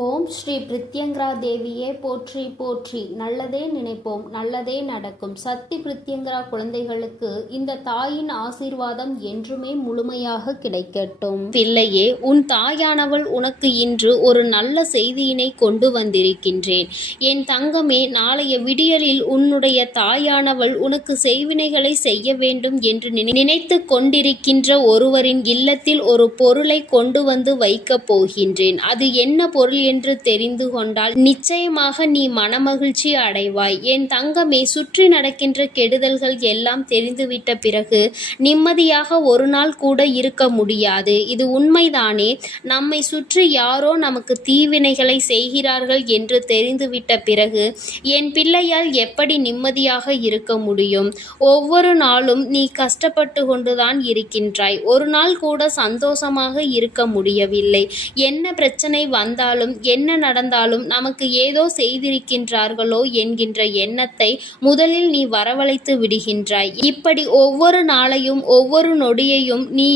ஓம் ஸ்ரீ பிரித்யங்கரா தேவியே போற்றி போற்றி. நல்லதே நினைப்போம், நல்லதே நடக்கும். சக்தி பிரித்யங்கரா குழந்தைகளுக்கு இந்த தாயின் ஆசீர்வாதம் என்றுமே முழுமையாக கிடைக்கட்டும். பிள்ளையே, உன் தாயானவள் உனக்கு இன்று ஒரு நல்ல செய்தியினை கொண்டு வந்திருக்கின்றேன். என் தங்கமே, நாளைய விடியலில் உன்னுடைய தாயானவள் உனக்கு செய்வினைகளை செய்ய வேண்டும் என்று நினைத்து கொண்டிருக்கின்ற ஒருவரின் இல்லத்தில் ஒரு பொருளை கொண்டு வந்து வைக்கப் போகின்றேன். அது என்ன பொருள் என்று தெரிந்து கொண்டால் நிச்சயமாக நீ மனமகிழ்ச்சி அடைவாய். என் தங்கமே, சுற்றி நடக்கின்ற கெடுதல்கள் எல்லாம் தெரிந்துவிட்ட பிறகு நிம்மதியாக ஒரு நாள் கூட இருக்க முடியாது. இது உண்மைதானே? நம்மை சுற்றி யாரோ நமக்கு தீவினைகளை செய்கிறார்கள் என்று தெரிந்துவிட்ட பிறகு என் பிள்ளையால் எப்படி நிம்மதியாக இருக்க முடியும்? ஒவ்வொரு நாளும் நீ கஷ்டப்பட்டு கொண்டுதான் இருக்கின்றாய். ஒரு நாள் கூட சந்தோஷமாக இருக்க முடியவில்லை. என்ன பிரச்சனை வந்தாலும் என்ன நடந்தாலும் நமக்கு ஏதோ செய்திருக்கின்றார்களோ என்கின்ற எண்ணத்தை முதலில் நீ வரவழைத்து விடுகின்றாய். இப்படி ஒவ்வொரு நாளையும் ஒவ்வொரு நொடியையும் நீ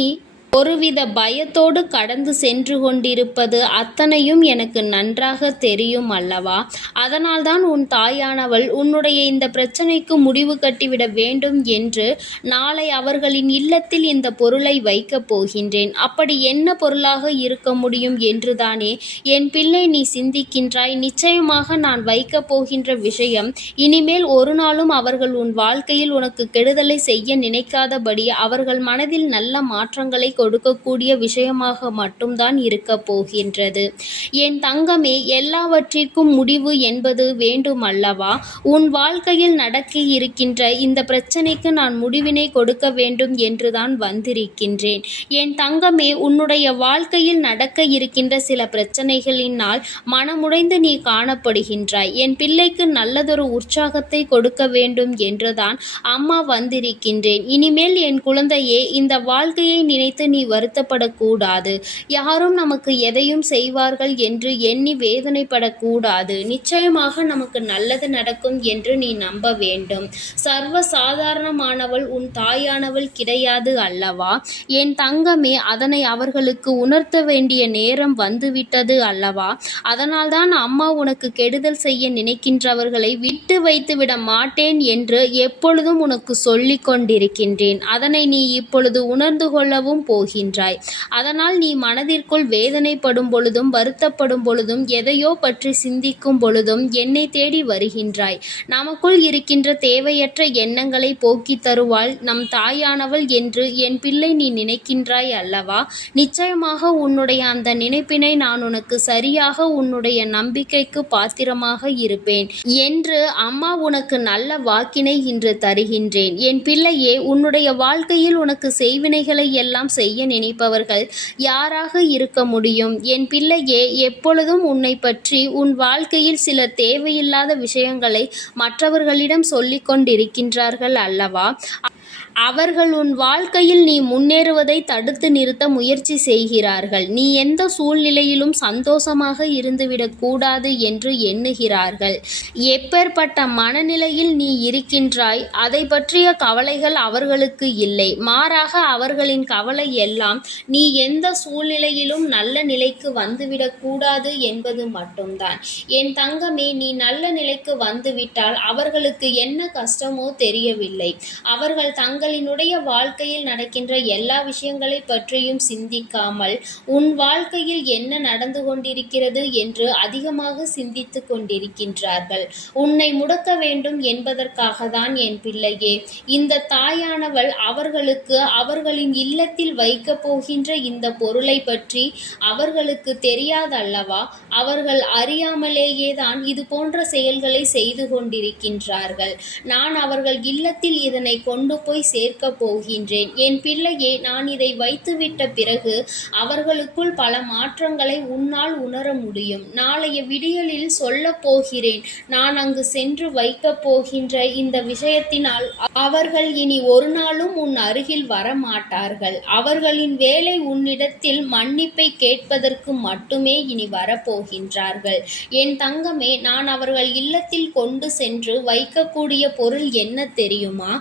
ஒருவித பயத்தோடு கடந்து சென்று கொண்டிருப்பது அத்தனையும் எனக்கு நன்றாக தெரியும் அல்லவா? அதனால்தான் உன் தாயானவள் உன்னுடைய இந்த பிரச்சனைக்கு முடிவு கட்டிவிட வேண்டும் என்று நாளை அவர்களின் இல்லத்தில் இந்த பொருளை வைக்கப் போகின்றேன். அப்படி என்ன பொருளாக இருக்க முடியும் என்றுதானே என் பிள்ளை நீ சிந்திக்கின்றாய். நிச்சயமாக நான் வைக்கப் போகின்ற விஷயம் இனிமேல் ஒரு நாளும் அவர்கள் உன் வாழ்க்கையில் உனக்கு கெடுதலை செய்ய நினைக்காதபடி அவர்கள் மனதில் நல்ல மாற்றங்களை கொடுக்கக்கூடிய விஷயமாக மட்டும்தான் இருக்க போகின்றது. என் தங்கமே, எல்லாவற்றிற்கும் முடிவு என்பது வேண்டும் அல்லவா? உன் வாழ்க்கையில் நடக்க இருக்கின்ற இந்த பிரச்சனைக்கு நான் முடிவினை கொடுக்க வேண்டும் என்றுதான் வந்திருக்கின்றேன். என் தங்கமே, உன்னுடைய வாழ்க்கையில் நடக்க இருக்கின்ற சில பிரச்சனைகளினால் மனமுடைந்து நீ காணப்படுகின்றாய். என் பிள்ளைக்கு நல்லதொரு உற்சாகத்தை கொடுக்க வேண்டும் என்றுதான் அம்மா வந்திருக்கின்றேன். இனிமேல் என் குழந்தையே, இந்த வாழ்க்கையை நினைத்து நீ வருத்தப்படக்கூடாது. யாரும் நமக்கு எதையும் செய்வார்கள் என்று எண்ணி வேதனைப்படக்கூடாது. நிச்சயமாக நமக்கு நல்லது நடக்கும் என்று நீ நம்ப வேண்டும். சர்வ சாதாரணமானவள் உன் தாயானவள் கிடையாது அல்லவா? என் தங்கமே, அதனை அவர்களுக்கு உணர்த்த வேண்டிய நேரம் வந்துவிட்டது அல்லவா? அதனால்தான் அம்மா உனக்கு கெடுதல் செய்ய நினைக்கின்றவர்களை விட்டு வைத்துவிட மாட்டேன் என்று எப்பொழுதும் உனக்கு சொல்லிக் கொண்டிருக்கின்றேன். அதனை நீ இப்பொழுது உணர்ந்து கொள்ளவும் போகின்றாய். அதனால் நீ மனதிற்குள் வேதனைப்படும் பொழுதும் வருத்தப்படும் பொழுதும் எதையோ பற்றி சிந்திக்கும் பொழுதும் என்னை தேடி வருகின்றாய். நமக்குள் இருக்கின்ற தேவையற்ற எண்ணங்களை போக்கி தருவாள் நம் தாயானவள் என்று என் பிள்ளை நீ நினைக்கின்றாய் அல்லவா? நிச்சயமாக உன்னுடைய அந்த நினைப்பினை நான் உனக்கு சரியாக உன்னுடைய நம்பிக்கைக்கு பாத்திரமாக இருப்பேன் என்று அம்மா உனக்கு நல்ல வாக்கினை இன்று தருகின்றேன். என் பிள்ளையே, உன்னுடைய வாழ்க்கையில் உனக்கு செய்வினைகளை எல்லாம் செய்ய நினைப்பவர்கள் யாராக இருக்க முடியும்? என் பிள்ளையே, எப்பொழுதும் உன்னை பற்றி உன் வாழ்க்கையில் சில தேவையில்லாத விஷயங்களை மற்றவர்களிடம் சொல்லிக் கொண்டிருக்கின்றார்கள் அல்லவா? அவர்கள் உன் வாழ்க்கையில் நீ முன்னேறுவதை தடுத்து நிறுத்த முயற்சி செய்கிறார்கள். நீ எந்த சூழ்நிலையிலும் சந்தோஷமாக இருந்துவிடக் கூடாது என்று எண்ணுகிறார்கள். எப்பேற்பட்ட மனநிலையில் நீ இருக்கின்றாய், அதை பற்றிய கவலைகள் அவர்களுக்கு இல்லை. மாறாக அவர்களின் கவலை எல்லாம் நீ எந்த சூழ்நிலையிலும் நல்ல நிலைக்கு வந்துவிடக் கூடாது என்பது மட்டும்தான். என் தங்கமே, நீ நல்ல நிலைக்கு வந்துவிட்டால் அவர்களுக்கு என்ன கஷ்டமோ தெரியவில்லை. அவர்கள் தங்களினுடைய வாழ்க்கையில் நடக்கின்ற எல்லா விஷயங்களை பற்றியும் சிந்திக்காமல் உன் வாழ்க்கையில் என்ன நடந்து கொண்டிருக்கிறது என்று அதிகமாக சிந்தித்து கொண்டிருக்கின்றார்கள். உன்னை முடக்க வேண்டும் என்பதற்காக தான் என் பிள்ளையே இந்த தாயானவள் அவர்களுக்கு அவர்களின் இல்லத்தில் வைக்கப் போகின்ற இந்த பொருளை பற்றி அவர்களுக்கு தெரியாதல்லவா? அவர்கள் அறியாமலேயே தான் இது போன்ற செயல்களை செய்து கொண்டிருக்கின்றார்கள். நான் அவர்கள் இல்லத்தில் இதனை கொண்டு போய் சேர்க்க போகின்றேன். என் பிள்ளையே, நான் இதை வைத்துவிட்ட பிறகு அவர்களுக்குள் பல மாற்றங்களை உன்னால் உணர முடியும். நாளைய விடியலில் சொல்ல போகிறேன். நான் அங்கு சென்று வைக்கப் போகின்ற இந்த விஷயத்தினால் அவர்கள் இனி ஒரு நாளும் உன் அருகில் வரமாட்டார்கள். அவர்களின் வேலை உன்னிடத்தில் மன்னிப்பை கேட்பதற்கு மட்டுமே இனி வரப்போகின்றார்கள். என் தங்கமே, நான் அவர்கள் இல்லத்தில் கொண்டு சென்று வைக்கக்கூடிய பொருள் என்ன தெரியுமா?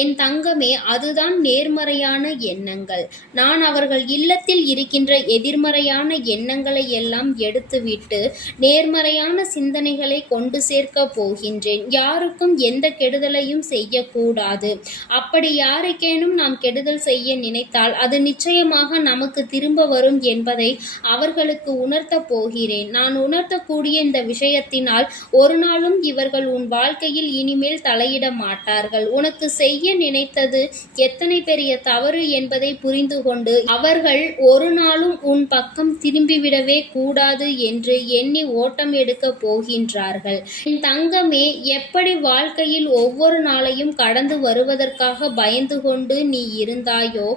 என் தங்கமே, தங்கமே, அதுதான் நேர்மறையான எண்ணங்கள். நான் அவர்கள் இல்லத்தில் இருக்கின்ற எதிர்மறையான எண்ணங்களை எல்லாம் எடுத்துவிட்டு நேர்மறையான சிந்தனைகளை கொண்டு சேர்க்க போகின்றேன். யாருக்கும் எந்த கெடுதலையும் செய்யக்கூடாது. அப்படி யாருக்கேனும் நாம் கெடுதல் செய்ய நினைத்தால் அது நிச்சயமாக நமக்கு திரும்ப வரும் என்பதை அவர்களுக்கு உணர்த்தப் போகிறேன். நான் உணர்த்தக்கூடிய இந்த விஷயத்தினால் ஒரு நாளும் இவர்கள் உன் வாழ்க்கையில் இனிமேல் தலையிட மாட்டார்கள். உனக்கு செய்ய நினைத்தது எத்தனை பெரிய தவறு என்பதை புரிந்து கொண்டு அவர்கள் ஒரு நாளும் உன் பக்கம் திரும்பிவிடவே கூடாது என்று எண்ணி ஓட்டம் எடுக்க போகின்றார்கள். என் தங்கமே, எப்படி வாழ்க்கையில் ஒவ்வொரு நாளையும் கடந்து வருவதற்காக பயந்து கொண்டு நீ இருந்தாயோ,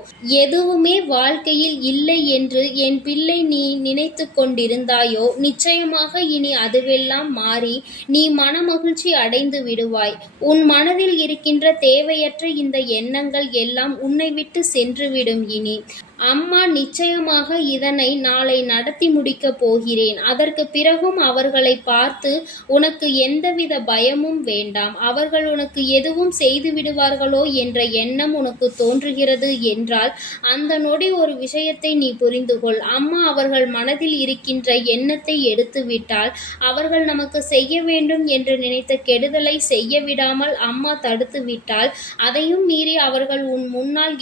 எதுவுமே வாழ்க்கையில் இல்லை என்று என் பிள்ளை நீ நினைத்து கொண்டிருந்தாயோ, நிச்சயமாக இனி அதுவெல்லாம் மாறி நீ மனமகிழ்ச்சி அடைந்து விடுவாய். உன் மனதில் இருக்கின்ற தேவையற்ற இந்த எண்ணங்கள் எல்லாம் உன்னை விட்டு சென்றுவிடும். இனி அம்மா நிச்சயமாக இதனை நாளை நடத்தி முடிக்கப் போகிறேன். அதற்கு பிறகும் அவர்களை பார்த்து உனக்கு எந்தவித பயமும் வேண்டாம். அவர்கள் உனக்கு எதுவும் செய்து விடுவார்களோ என்ற எண்ணம் உனக்கு தோன்றுகிறது என்றால் அந்த நொடி ஒரு விஷயத்தை நீ புரிந்து கொள். அம்மா அவர்கள் மனதில் இருக்கின்ற எண்ணத்தை எடுத்து விட்டால் அவர்கள் நமக்கு செய்ய வேண்டும் என்று நினைத்த கெடுதலை செய்ய விடாமல் அம்மா தடுத்து விட்டால் அதையும் மீறி அவர்கள் உன் முன்னால்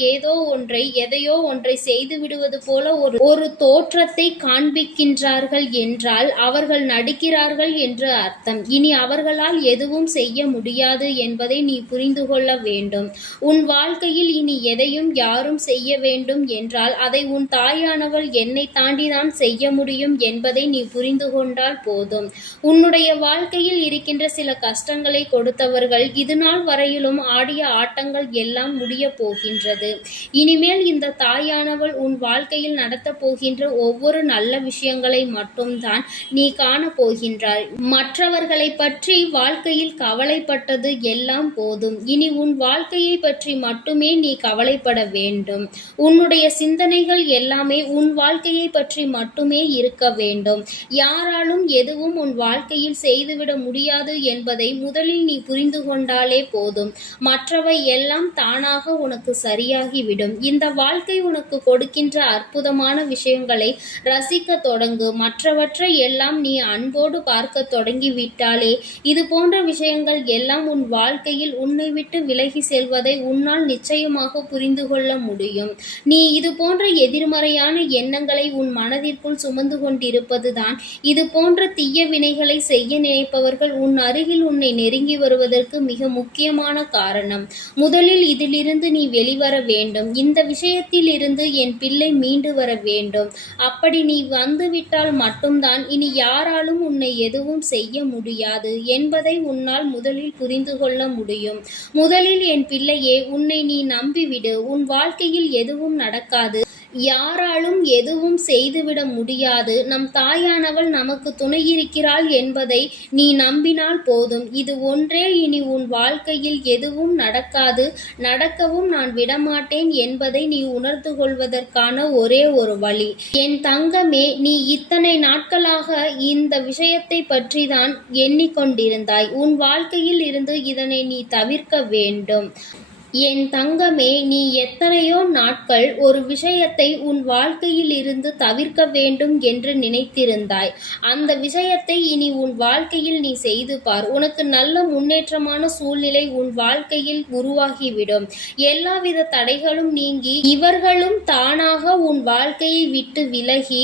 எதையோ ஒன்றை செய்து விடுவது போல ஒரு தோற்றத்தை காண்பிக்கின்றார்கள் என்றால் அவர்கள் நடிக்கிறார்கள் என்று அர்த்தம். இனி அவர்களால் எதுவும் செய்ய முடியாது என்பதை நீ புரிந்து கொள்ள வேண்டும். உன் வாழ்க்கையில் இனி எதையும் யாரும் செய்ய வேண்டும் என்றால் அதை உன் தாயானவள் என்னை தாண்டிதான் செய்ய முடியும் என்பதை நீ புரிந்து கொண்டால் போதும். உன்னுடைய வாழ்க்கையில் இருக்கின்ற சில கஷ்டங்களை கொடுத்தவர்கள் இதுநாள் வரையிலும் ஆடிய ஆட்டங்கள் எல்லாம் முடிய போகின்றது. இனிமேல் இந்த தாயானவள் உன் வாழ்க்கையில் நடத்தப் போகின்ற ஒவ்வொரு நல்ல விஷயங்களை மட்டும்தான் நீ காணப் போகின்றாய். மற்றவர்களை பற்றி வாழ்க்கையில் கவலைப்பட்டது எல்லாம் போதும். இனி உன் வாழ்க்கையை பற்றி மட்டுமே நீ கவலைப்பட வேண்டும். உன்னுடைய சிந்தனைகள் எல்லாமே உன் வாழ்க்கையை பற்றி மட்டுமே இருக்க வேண்டும். யாராலும் எதுவும் உன் வாழ்க்கையில் செய்துவிட முடியாது என்பதை முதலில் நீ புரிந்து கொண்டாலே போதும். மற்றவை எல்லாம் தானாக உனக்கு சரியாகிவிடும். இந்த வாழ்க்கை உனக்கு கொடுக்கின்ற அற்புதமான விஷயங்களை ரசிக்க தொடங்கு. மற்றவற்றை எல்லாம் நீ அன்போடு பார்க்க தொடங்கி விட்டாலே இது போன்ற விஷயங்கள் எல்லாம் உன் வாழ்க்கையில் உன்னை விட்டு விலகி செல்வதை உன்னால் நிச்சயமாக புரிந்து கொள்ள முடியும். நீ இது போன்ற எதிர்மறையான எண்ணங்களை உன் மனதிற்குள் சுமந்து கொண்டிருப்பதுதான் இது போன்ற தீய வினைகளை செய்ய நினைப்பவர்கள் உன் அருகில் உன்னை நெருங்கி வருவதற்கு மிக முக்கியமான காரணம். முதலில் இதிலிருந்து நீ வெளிவர வேண்டும். இந்த விஷயத்தில் இருந்து என் பிள்ளை மீண்டு வர வேண்டும். அப்படி நீ வந்துவிட்டால் மட்டும்தான் இனி யாராலும் உன்னை எதுவும் செய்ய முடியாது என்பதை உன்னால் முதலில் புரிந்து கொள்ள முடியும். முதலில் என் பிள்ளையே, உன்னை நீ நம்பிவிடு. உன் வாழ்க்கையில் எதுவும் நடக்காது. யாராலும் எதுவும் செய்துவிட முடியாது. நம் தாயானவள் நமக்கு துணையிருக்கிறாள் என்பதை நீ நம்பினால் போதும். இது ஒன்றே இனி உன் வாழ்க்கையில் எதுவும் நடக்காது, நடக்கவும் நான் விடமாட்டேன் என்பதை நீ உணர்ந்து கொள்வதற்கான ஒரே ஒரு வழி. என் தங்கமே, நீ இத்தனை நாட்களாக இந்த விஷயத்தை பற்றிதான் எண்ணிக்கொண்டிருந்தாய். உன் வாழ்க்கையில் இருந்து இதனை நீ தவிர்க்க வேண்டும். என் தங்கமே, நீ எத்தனையோ நாட்கள் ஒரு விஷயத்தை உன் வாழ்க்கையில் இருந்து தவிர்க்க வேண்டும் என்று நினைத்திருந்தாய். அந்த விஷயத்தை இனி உன் வாழ்க்கையில் நீ செய்து பார். உனக்கு நல்ல முன்னேற்றமான சூழ்நிலை உன் வாழ்க்கையில் உருவாகிவிடும். எல்லாவித தடைகளும் நீங்கி இவர்களும் தானாக உன் வாழ்க்கையை விட்டு விலகி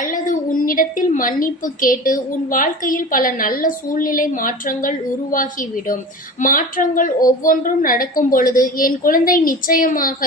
அல்லது உன்னிடத்தில் மன்னிப்பு கேட்டு உன் வாழ்க்கையில் பல நல்ல சூழ்நிலை மாற்றங்கள் உருவாகிவிடும். மாற்றங்கள் ஒவ்வொன்றும் நடக்கும் பொழுது என் குழந்தை, நிச்சயமாக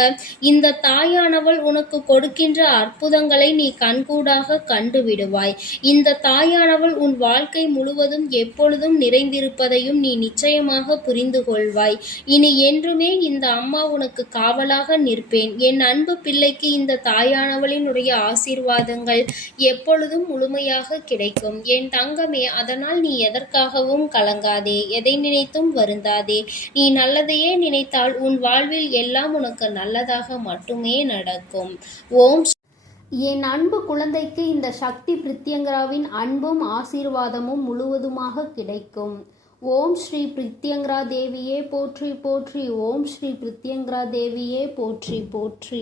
இந்த தாயானவள் உனக்கு கொடுக்கின்ற அற்புதங்களை நீ கண்கூடாக கண்டு விடுவாய். இந்த தாயானவள் உன் வாழ்க்கை முழுவதும் எப்பொழுதும் நிறைந்திருப்பதையும் நீ நிச்சயமாக புரிந்து கொள்வாய். இனி என்றுமே இந்த அம்மா உனக்கு காவலாக நிற்பேன். என் அன்பு பிள்ளைக்கு இந்த தாயானவளினுடைய ஆசீர்வாதங்கள் எப்பொழுதும் முழுமையாக கிடைக்கும். என் தங்கமே, அதனால் நீ எதற்காகவும் கலங்காதே, எதை நினைத்தும் வருந்தாதே. நீ நல்லதையே நினைத்தால் உன் வாழ்வில் எல்லாம் உனக்கு நல்லதாக மட்டுமே நடக்கும். ஓம். என் அன்பு குழந்தைக்கு இந்த சக்தி பிரித்யங்கராவின் அன்பும் ஆசீர்வாதமும் முழுவதுமாக கிடைக்கும். ஓம் ஸ்ரீ பிரித்யங்கரா தேவியே போற்றி போற்றி. ஓம் ஸ்ரீ பிரித்யங்கரா தேவியே போற்றி போற்றி.